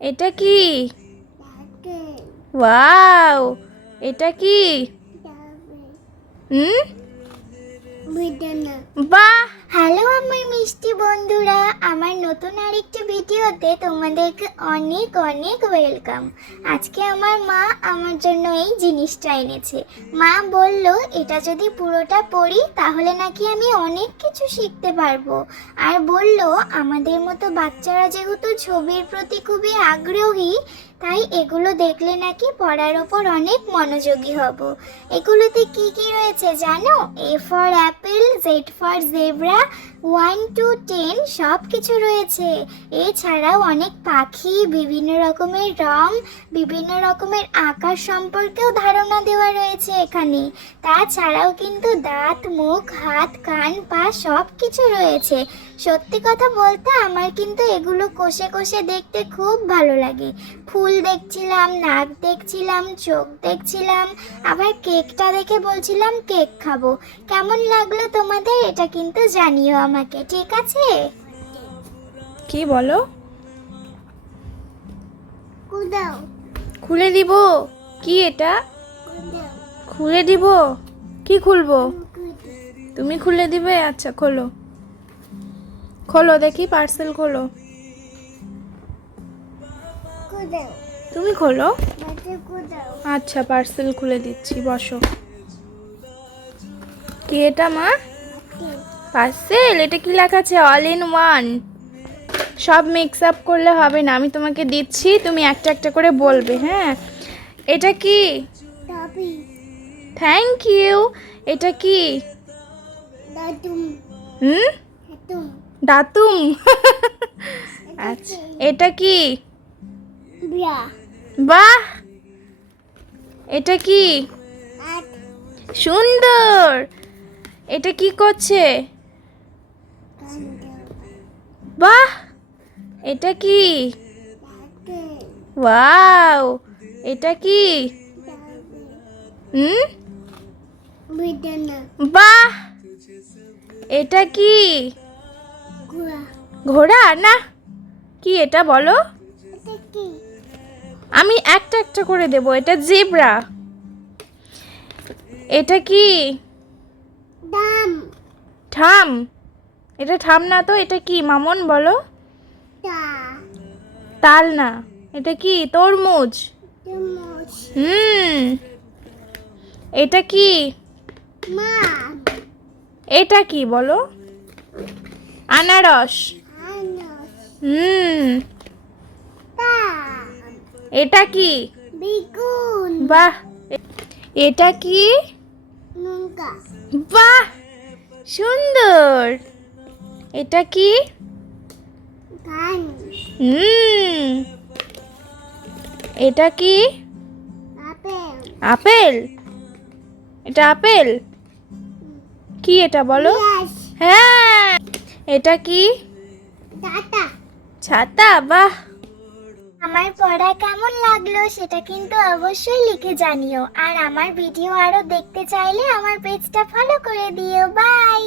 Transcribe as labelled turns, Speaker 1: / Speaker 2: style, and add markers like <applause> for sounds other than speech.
Speaker 1: এটা কি? ওয়াও এটা কি? হুম? বাহ!
Speaker 2: হ্যালো আমার মিষ্টি বন্ধুরা, আমার নতুন আরেকটি ভিডিওতে তোমাদেরকে অনেক অনেক ওয়েলকাম। আজকে আমার মা আমার জন্য এই জিনিসটা এনেছে। মা বলল, এটা যদি পুরোটা পড়ি, তাহলে নাকি আমি অনেক কিছু শিখতে পারব। আর বলল, আমাদের মতো বাচ্চারা যেহেতু ছবির প্রতি খুবই আগ্রহী, তাই এগুলো দেখলে নাকি পড়ার ওপর অনেক মনোযোগী হব। এগুলোতে কি কি রয়েছে জানো? A for apple Z for zebra Yeah. One two ten সব কিছু রয়েছে। এছাড়াও অনেক পাখি, বিভিন্ন রকমের রং, বিভিন্ন রকমের আকার সম্পর্কেও ধারণা দেওয়া রয়েছে এখানে। তাছাড়াও কিন্তু দাঁত, মুখ, হাত, কান, পা সব কিছু রয়েছে। সত্যি কথা বলতে আমার কিন্তু এগুলো কষে কষে দেখতে খুব ভালো লাগে। ফুল দেখছিলাম, নাক দেখছিলাম, চোখ দেখছিলাম, আবার কেকটা দেখে বলছিলাম কেক খাব। কেমন লাগল তোমাদের এটা কিন্তু জানিও আমাকে ঠিক আছে?
Speaker 1: কি বলো?
Speaker 2: কুদাও।
Speaker 1: খুলে দিব? কি এটা? খুলে দিব? কি খুলবো? তুমি খুলে দিবে? আচ্ছা খোলো। খোলো দেখি পার্সেল খোলো। তুমি খোলো? আচ্ছা পার্সেল খুলে দিচ্ছি বসো। কি এটা মা? পার্সেল? এটা কি লেখা আছে? অল ইন ওয়ান সব মিক্স আপ করলে হবে না। আমি তোমাকে দিচ্ছি তুমি একটা একটা করে বলবে হ্যাঁ? এটা কি? থ্যাংক ইউ এটা কি? হুম? দাতুম <laughs> আচ্ছা এটা কি? বাহ! এটা কি? সুন্দর! এটা কি করছে? বাহ এটা কি? ওয়াও এটা কি? হুম? বাহ এটা কি? ঘোড়া না কি এটা বলো? আমি একটা একটা করে দেব এটা জেব্রা। এটা কি? ঠাম। এটা ঠাম না তো এটা কি? মামন বলো। তাল না। এটা কি? তরমুজ। হুম। এটা কি?
Speaker 2: মা
Speaker 1: এটা কি বলো? আনারস। হুম। এটা কি? বাহ। এটা কি? বাহ! সুন্দর। এটা কি? হুম। এটা কি?
Speaker 2: আপেল।
Speaker 1: এটা আপেল? কি এটা বলো? হ্যাঁ। এটা কি? ছাতা, বাহ।
Speaker 2: আমার পড়া কেমন লাগল সেটা কিন্তু অবশ্যই লিখে জানিও। আর আমার ভিডিও আরও দেখতে চাইলে আমার পেজটা ফলো করে দিও। বাই